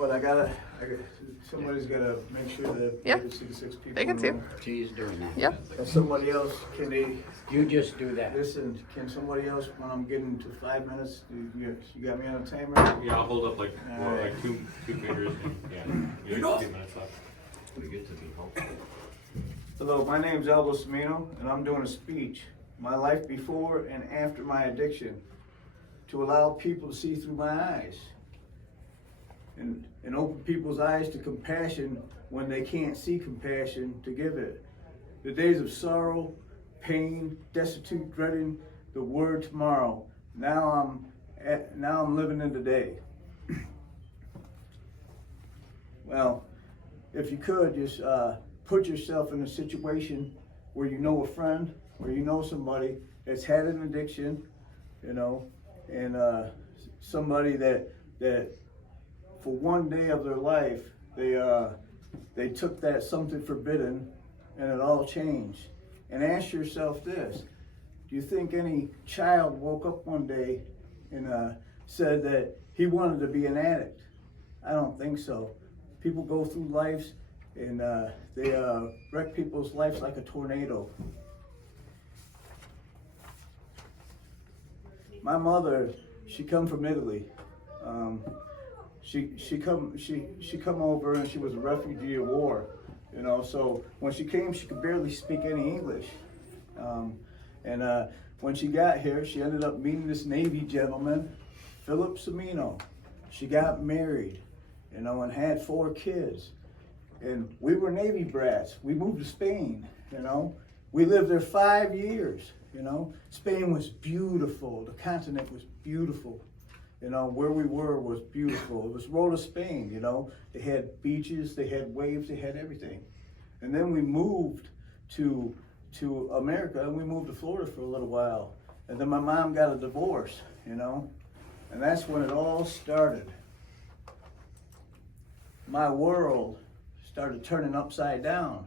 Well, somebody's gotta make sure that Yeah. the 6 people. They can see. She's doing that. Yep. And somebody else, can they, You just do that. listen, can somebody else, when I'm getting to 5 minutes, you got me on a timer? Yeah, I'll hold up like Alright. like two fingers and yeah, you have 2 minutes left. We get to be hopeful. Hello, my name's Elvis Semino, and I'm doing a speech, my life before and after my addiction, to allow people to see through my eyes. And open people's eyes to compassion when they can't see compassion to give it. The days of sorrow, pain, destitute, dreading the word tomorrow. Now I'm living in the day. Well, if you could just put yourself in a situation where you know a friend, where you know somebody that's had an addiction, you know, and somebody that for one day of their life, they took that something forbidden and it all changed. And ask yourself this, do you think any child woke up one day and said that he wanted to be an addict? I don't think so. People go through lives and they wreck people's lives like a tornado. My mother, she come from Italy. She come over and she was a refugee of war, you know. So when she came, she could barely speak any English. When she got here, she ended up meeting this Navy gentleman, Philip Semino. She got married, you know, and had 4 kids. And we were Navy brats. We moved to Spain, you know. We lived there 5 years, you know. Spain was beautiful. The continent was beautiful. You know, where we were was beautiful. It was Rota, Spain, you know. They had beaches, they had waves, they had everything. And then we moved to America, and we moved to Florida for a little while. And then my mom got a divorce, you know. And that's when it all started. My world started turning upside down,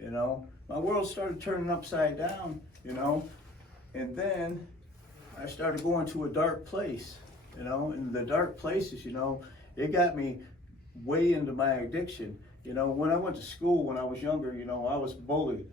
you know. My world started turning upside down, you know. And then I started going to a dark place. You know, and the dark places, you know, it got me way into my addiction. You know, when I went to school when I was younger, you know, I was bullied.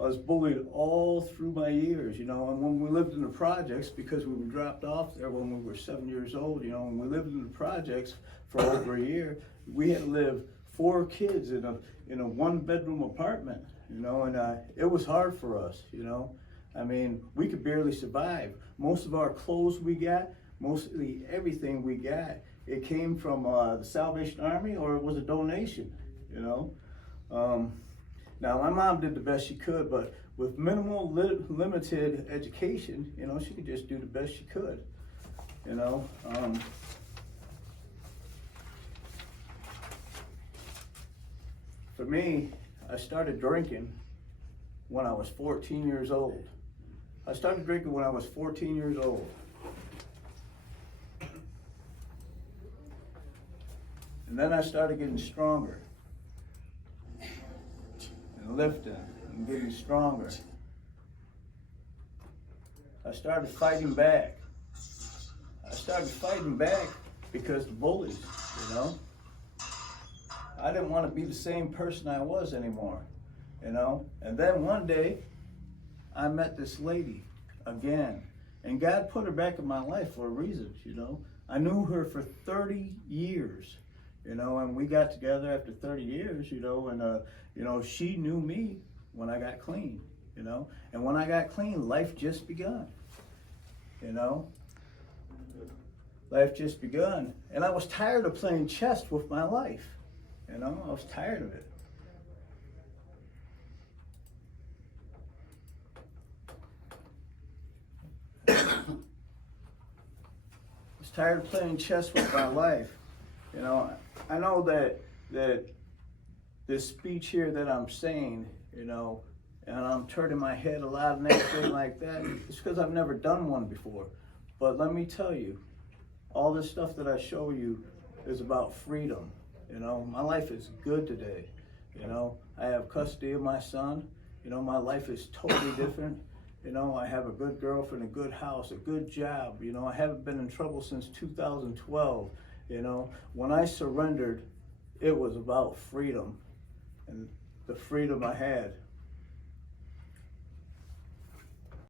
I was bullied all through my years, you know, and when we lived in the projects, because we were dropped off there when we were 7 years old, you know, when we lived in the projects for over a year, we had to live 4 kids in a 1-bedroom apartment, you know, and it was hard for us, you know. I mean, we could barely survive. Most of our clothes we got, mostly everything we got, it came from the Salvation Army or it was a donation, you know. Now my mom did the best she could, but with minimal limited education, you know, she could just do the best she could, you know. For me, I started drinking when I was 14 years old. I started drinking when I was 14 years old. And then I started getting stronger and lifting and getting stronger. I started fighting back. I started fighting back because the bullies, you know. I didn't want to be the same person I was anymore, you know. And then one day, I met this lady again. And God put her back in my life for a reason, you know. I knew her for 30 years. You know, and we got together after 30 years, you know, and, you know, she knew me when I got clean, you know, and when I got clean, life just begun, you know, life just begun. And I was tired of playing chess with my life, you know, I was tired of it. I was tired of playing chess with my life. You know, I know that this speech here that I'm saying, you know, and I'm turning my head a lot and everything like that, it's because I've never done one before. But let me tell you, all this stuff that I show you is about freedom. You know, my life is good today. You know, I have custody of my son. You know, my life is totally different. You know, I have a good girlfriend, a good house, a good job. You know, I haven't been in trouble since 2012. You know, when I surrendered, it was about freedom, and the freedom I had